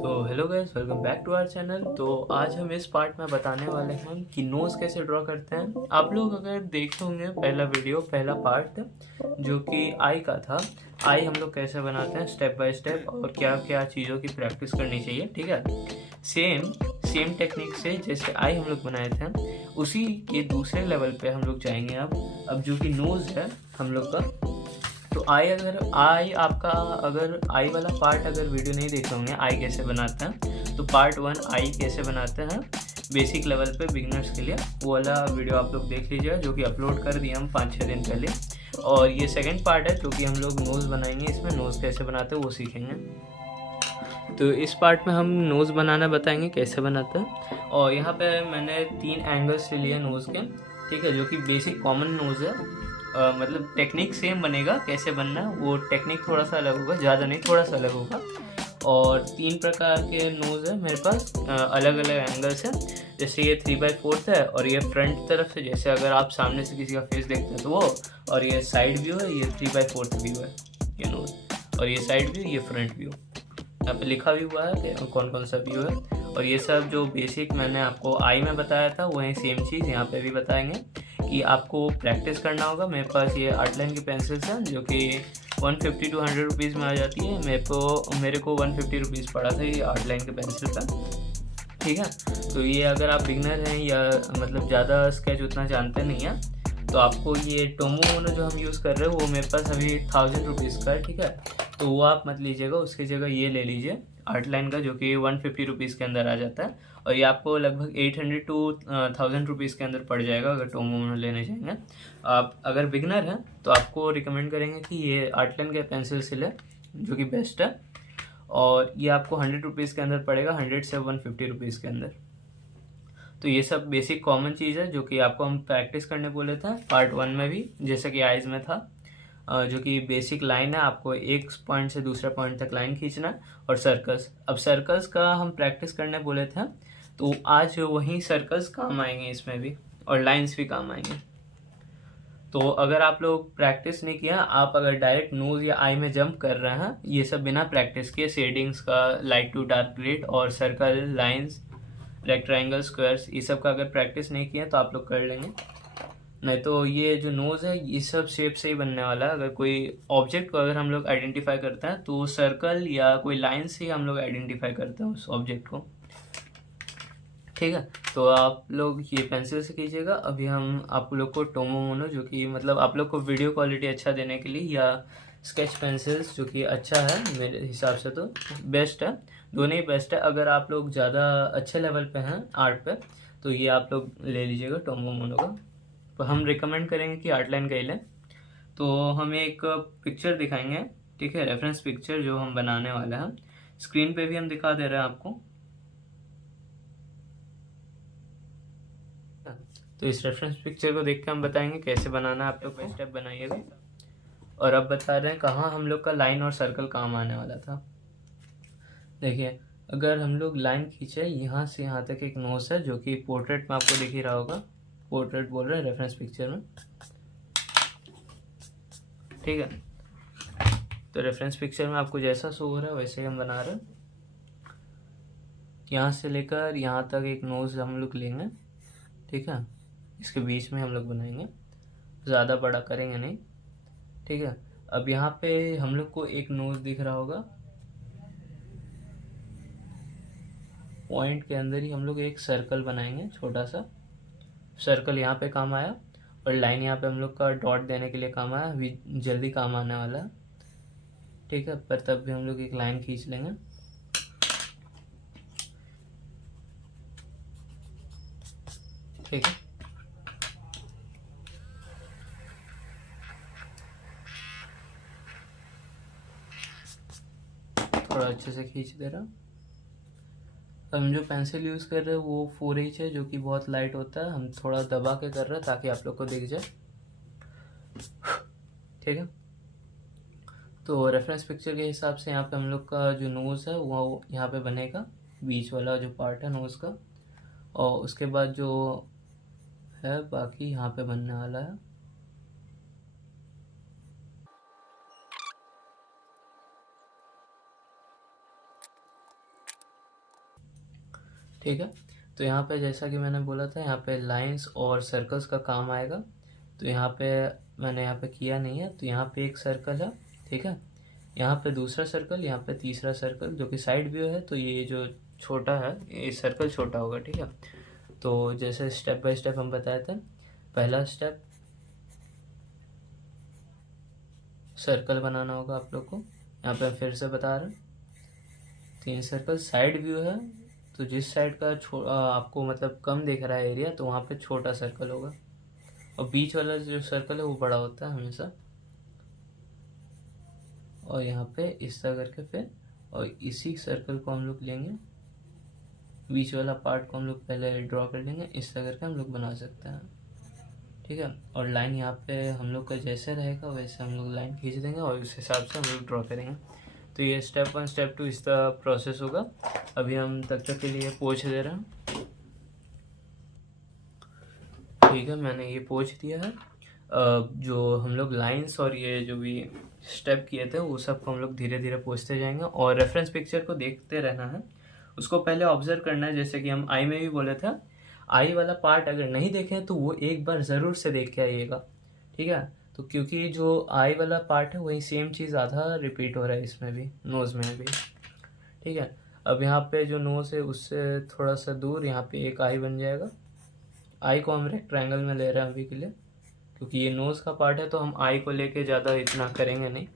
तो hello guys, welcome back to our channel. तो आज हम इस पार्ट में बताने वाले हैं कि नोज़ कैसे ड्रॉ करते हैं। आप लोग अगर देखे होंगे पहला पार्ट जो कि आई का था। आई हम लोग कैसे बनाते हैं स्टेप बाय स्टेप और क्या क्या चीज़ों की प्रैक्टिस करनी चाहिए, ठीक है। सेम सेम टेक्निक से जैसे आई हम लोग बनाए थे, उसी के दूसरे लेवल पे हम लोग जाएंगे अब जो कि नोज़ है हम लोग का। तो आई वाला पार्ट अगर वीडियो नहीं देखे होंगे आई कैसे बनाते हैं, तो पार्ट 1 आई कैसे बनाते हैं बेसिक लेवल पे बिगिनर्स के लिए, वो वाला वीडियो आप लोग देख लीजिएगा, जो कि अपलोड कर दिया हम 5-6 दिन पहले। और ये सेकंड पार्ट है जो कि हम लोग नोज़ बनाएंगे, इसमें नोज़ कैसे बनाते हैं वो सीखेंगे। तो इस पार्ट में हम नोज़ बनाना बताएंगे कैसे बनाते हैं। और यहाँ पे मैंने 3 एंगल्स ले लिए नोज़ के, ठीक है, जो कि बेसिक कॉमन नोज़ है। मतलब टेक्निक सेम बनेगा, कैसे बनना है वो टेक्निक थोड़ा सा अलग होगा, ज़्यादा नहीं, थोड़ा सा अलग होगा। और 3 प्रकार के नोज़ है मेरे पास, अलग अलग एंगल्स है। जैसे ये 3/4 है, और ये फ्रंट तरफ से, जैसे अगर आप सामने से किसी का फेस देखते हैं तो वो, और ये साइड व्यू है, ये 3/4 व्यू है ये नोज़, और ये साइड व्यू, ये फ्रंट व्यू। यहाँ पे लिखा भी हुआ है कि कौन कौन सा व्यू है। और ये सब जो बेसिक मैंने आपको आई में बताया था वही सेम चीज़ यहाँ पे भी बताएंगे कि आपको प्रैक्टिस करना होगा। मेरे पास ये आर्टलाइन की पेंसिल्स हैं जो कि 150 to 100 रुपीज़ में आ जाती है। मेरे को 150 रुपीज़ पड़ा था ये आर्टलाइन के पेंसिल का, ठीक है। तो ये अगर आप बिगनर हैं या मतलब ज़्यादा स्केच उतना जानते नहीं हैं, तो आपको ये टोमो मोनो जो हम यूज़ कर रहे हैं वो मेरे पास अभी 1000 रुपीज़ का है, ठीक है। तो वो आप मत लीजिएगा, उसकी जगह ये ले लीजिए आर्टलाइन का, जो कि 150 रुपीज़ के अंदर आ जाता है। और ये आपको लगभग 800 to 1000 रुपीज़ के अंदर पड़ जाएगा अगर टोमो मोनो लेने जाएंगे। आप अगर बिगनर हैं तो आपको रिकमेंड करेंगे कि ये आर्टलाइन के पेंसिल से लें, जो कि बेस्ट है। और ये आपको 100 रुपीज़ के अंदर पड़ेगा, 100 से 150 रुपीज़ के अंदर। तो ये सब बेसिक कॉमन चीज़ है जो कि आपको हम प्रैक्टिस करने बोले थे पार्ट 1 में भी, जैसे कि आइज़ में था। जो कि बेसिक लाइन है, आपको एक पॉइंट से दूसरे पॉइंट तक लाइन खींचना है। और सर्कल्स, अब सर्कल्स का हम प्रैक्टिस करने बोले थे, तो आज वही सर्कल्स काम आएंगे इसमें भी, और लाइंस भी काम आएंगे। तो अगर आप लोग प्रैक्टिस नहीं किया, आप अगर डायरेक्ट नोज़ या आई में जंप कर रहे हैं ये सब बिना प्रैक्टिस किए, शेडिंग्स का, लाइट टू डार्क ग्रेड और सर्कल, लाइंस, रेक्टेंगल, स्क्वायर्स, ये सब का अगर प्रैक्टिस नहीं किया तो आप लोग कर लेंगे। नहीं तो ये जो नोज़ है ये सब शेप से ही बनने वाला है। अगर कोई ऑब्जेक्ट को अगर हम लोग आइडेंटिफाई करते हैं तो सर्कल या कोई लाइन से ही हम लोग आइडेंटिफाई करते हैं उस ऑब्जेक्ट को, ठीक है। तो आप लोग ये पेंसिल से कीजिएगा। अभी हम आप लोग को टोमो मोनो, जो कि मतलब आप लोग को वीडियो क्वालिटी अच्छा देने के लिए, या स्केच पेंसिल्स जो कि अच्छा है मेरे हिसाब से तो बेस्ट है, दोनों ही बेस्ट है। अगर आप लोग ज़्यादा अच्छे लेवल पे हैं आर्ट पे तो ये आप लोग ले लीजिएगा टोमो मोनो का। तो हम रिकमेंड करेंगे कि आर्टलाइन का ही लें। तो हम एक पिक्चर दिखाएंगे, ठीक है, रेफरेंस पिक्चर जो हम बनाने वाले हैं। स्क्रीन पे भी हम दिखा दे रहे हैं आपको। तो इस रेफरेंस पिक्चर को देख के हम बताएंगे कैसे बनाना है, आप लोग स्टेप बनाइएगा। और अब बता रहे हैं कहाँ हम लोग का लाइन और सर्कल काम आने वाला था। देखिए, अगर हम लोग लाइन खींचे यहाँ से यहाँ तक, एक नोज है जो कि पोर्ट्रेट में आपको दिख ही रहा होगा, पोर्ट्रेट बोल रहे हैं रेफरेंस पिक्चर में, ठीक है। तो रेफरेंस पिक्चर में आपको जैसा शो हो रहा है वैसे ही हम बना रहे हैं। यहाँ से लेकर यहाँ तक एक नोज हम लोग लेंगे, ठीक है, इसके बीच में हम लोग बनाएंगे, ज़्यादा बड़ा करेंगे नहीं, ठीक है। अब यहाँ पे हम लोग को एक नोज दिख रहा होगा, पॉइंट के अंदर ही हम लोग एक सर्कल बनाएंगे, छोटा सा सर्कल यहाँ पे काम आया, और लाइन यहाँ पे हम लोग का डॉट देने के लिए काम आया, अभी जल्दी काम आने वाला है, ठीक है। पर तब भी हम लोग एक लाइन खींच लेंगे, ठीक है। थोड़ा अच्छे से खींच दे रहा। अब हम जो पेंसिल यूज़ कर रहे हैं वो 4H है, जो कि बहुत लाइट होता है। हम थोड़ा दबा के कर रहे हैं ताकि आप लोग को दिख जाए, ठीक है। तो रेफरेंस पिक्चर के हिसाब से यहाँ पे हम लोग का जो नोज़ है वो यहाँ पे बनेगा, बीच वाला जो पार्ट है नोज़ का। और उसके बाद जो है बाकी यहाँ पे बनने वाला है। ठीक है। तो यहाँ पे जैसा कि मैंने बोला था, यहाँ पे लाइंस और सर्कल्स का काम आएगा। तो यहाँ पे मैंने यहाँ पे किया नहीं है, तो यहाँ पे एक सर्कल है, ठीक है, यहाँ पे दूसरा सर्कल, यहाँ पे तीसरा सर्कल, जो कि साइड व्यू है, तो ये जो छोटा है ये सर्कल छोटा होगा, ठीक है। तो जैसे स्टेप बाय स्टेप हम बताए थे, पहला स्टेप सर्कल बनाना होगा आप लोग को। यहाँ पे फिर से बता रहे हैं, 3 सर्कल, साइड व्यू है, तो जिस साइड का आपको मतलब कम दिख रहा है एरिया, तो वहाँ पे छोटा सर्कल होगा, और बीच वाला जो सर्कल है वो बड़ा होता है हमेशा। और यहाँ पे इस तरह करके फिर, और इसी सर्कल को हम लोग लेंगे, बीच वाला पार्ट को हम लोग पहले ड्रॉ कर लेंगे, इस तरह करके हम लोग बना सकते हैं, ठीक है। और लाइन यहाँ पे हम लोग का जैसे रहेगा वैसे हम लोग लाइन खींच देंगे और उस हिसाब से हम लोग ड्रॉ करेंगे। तो ये स्टेप 1 स्टेप 2 इस तरह प्रोसेस होगा। अभी हम तब तक के लिए पोंछ दे रहे हैं, ठीक है, मैंने ये पोंछ दिया है। जो हम लोग लाइंस और ये जो भी स्टेप किए थे वो सब को हम लोग धीरे धीरे पोंछते जाएंगे, और रेफरेंस पिक्चर को देखते रहना है, उसको पहले ऑब्जर्व करना है। जैसे कि हम आई में भी बोले थे, आई वाला पार्ट अगर नहीं देखें तो वो एक बार ज़रूर से देख के आइएगा, ठीक है। तो क्योंकि जो आई वाला पार्ट है वही सेम चीज़ आधा रिपीट हो रहा है इसमें भी, नोज़ में भी, ठीक है। अब यहाँ पे जो नोज़ है उससे थोड़ा सा दूर यहाँ पे एक आई बन जाएगा। आई को हम रेक्टेंगल में ले रहे हैं अभी के लिए, क्योंकि ये नोज़ का पार्ट है, तो हम आई को लेके ज़्यादा इतना करेंगे नहीं।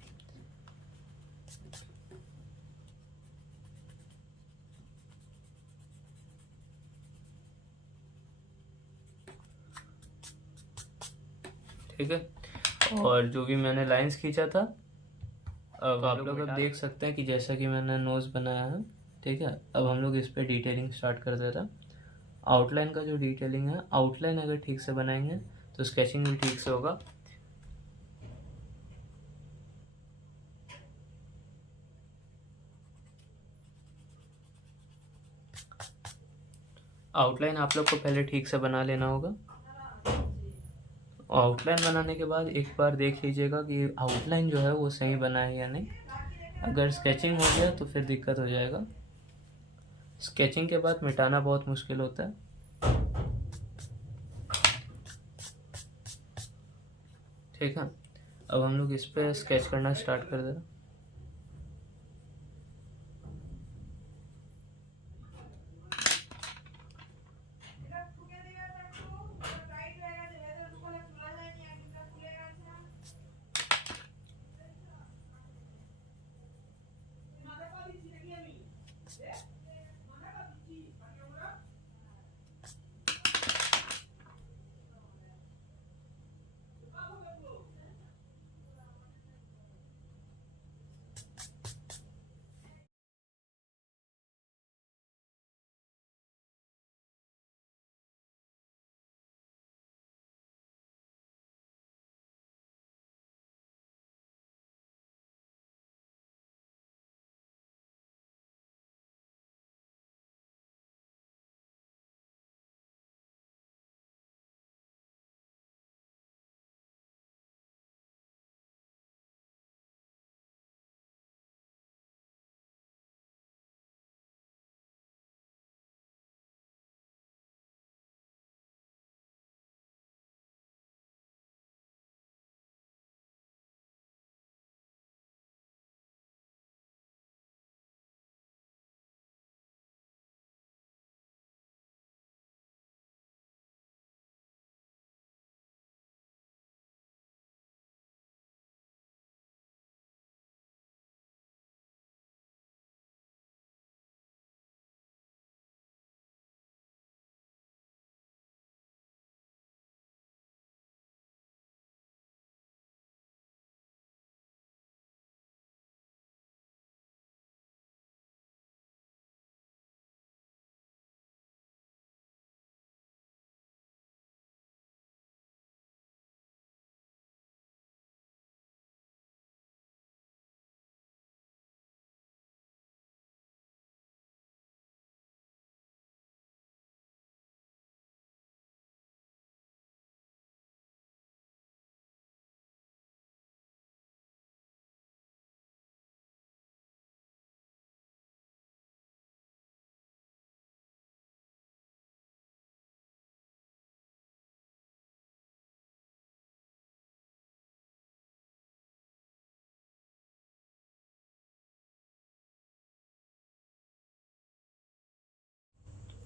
ठीक है, और जो भी मैंने लाइंस खींचा था, अब आप लोग अब देख सकते हैं कि जैसा कि मैंने नोज़ बनाया है, ठीक है। अब हम लोग इस पर डिटेलिंग स्टार्ट कर देते हैं। आउटलाइन का जो डिटेलिंग है, आउटलाइन अगर ठीक से बनाएंगे तो स्केचिंग भी ठीक से होगा। आउटलाइन आप लोग को पहले ठीक से बना लेना होगा। आउटलाइन बनाने के बाद एक बार देख लीजिएगा कि आउटलाइन जो है वो सही बना है या नहीं। अगर स्केचिंग हो गया तो फिर दिक्कत हो जाएगा। स्केचिंग के बाद मिटाना बहुत मुश्किल होता है, ठीक है। अब हम लोग इस पे स्केच करना स्टार्ट कर दे रहे हैं।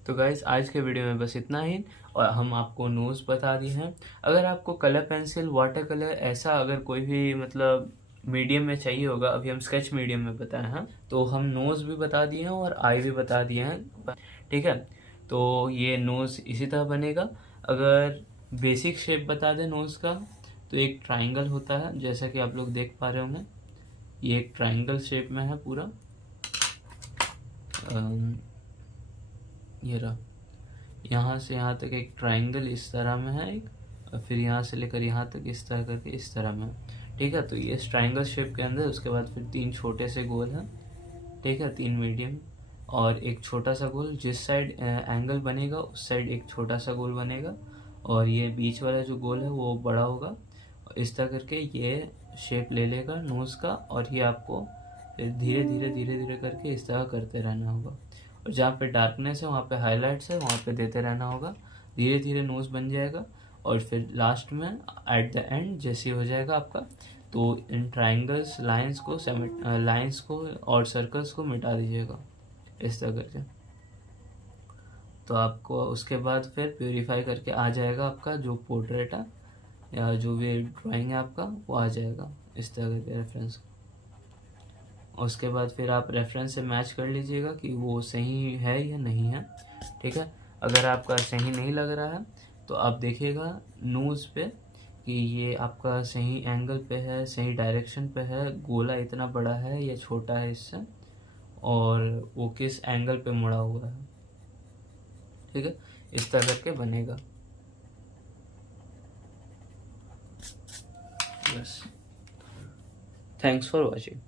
तो गाइज आज के वीडियो में बस इतना ही, और हम आपको नोज़ बता दिए हैं। अगर आपको कलर पेंसिल, वाटर कलर ऐसा अगर कोई भी मतलब मीडियम में चाहिए होगा, अभी हम स्केच मीडियम में बताए हैं, तो हम नोज़ भी बता दिए हैं और आई भी बता दिए हैं, ठीक है। तो ये नोज़ इसी तरह बनेगा। अगर बेसिक शेप बता दें नोज़ का, तो एक ट्राइंगल होता है, जैसा कि आप लोग देख पा रहे होंगे, ये एक ट्राइंगल शेप में है पूरा। ये रहा, यहाँ से यहाँ तक एक ट्राइंगल इस तरह में है एक, और फिर यहाँ से लेकर यहाँ तक इस तरह करके इस तरह में, ठीक है। तो ये इस ट्राइंगल शेप के अंदर, उसके बाद फिर 3 छोटे से गोल हैं, ठीक है, 3 मीडियम और एक छोटा सा गोल। जिस साइड एंगल बनेगा उस साइड एक छोटा सा गोल बनेगा, और ये बीच वाला जो गोल है वो बड़ा होगा। इस तरह करके ये शेप ले लेगा नोज़ का, और ये आपको धीरे धीरे धीरे धीरे करके इस तरह करते रहना होगा। और जहाँ पे डार्कनेस है, वहाँ पे हाईलाइट्स है, वहाँ पे देते रहना होगा। धीरे धीरे नोज़ बन जाएगा, और फिर लास्ट में एट द एंड जैसे हो जाएगा आपका, तो इन ट्राइंगल्स लाइंस को और सर्कल्स को मिटा दीजिएगा इस तरह करके। तो आपको उसके बाद फिर प्योरीफाई करके आ जाएगा आपका जो पोर्ट्रेट है या जो भी ड्राइंग है आपका, वो आ जाएगा इस तरह करके रेफरेंस। उसके बाद फिर आप रेफरेंस से मैच कर लीजिएगा कि वो सही है या नहीं है, ठीक है। अगर आपका सही नहीं लग रहा है तो आप देखिएगा नोज़ पे कि ये आपका सही एंगल पे है, सही डायरेक्शन पे है, गोला इतना बड़ा है या छोटा है इससे, और वो किस एंगल पे मुड़ा हुआ है, ठीक है। इस तरह करके बनेगा। बस, थैंक्स फॉर वॉचिंग।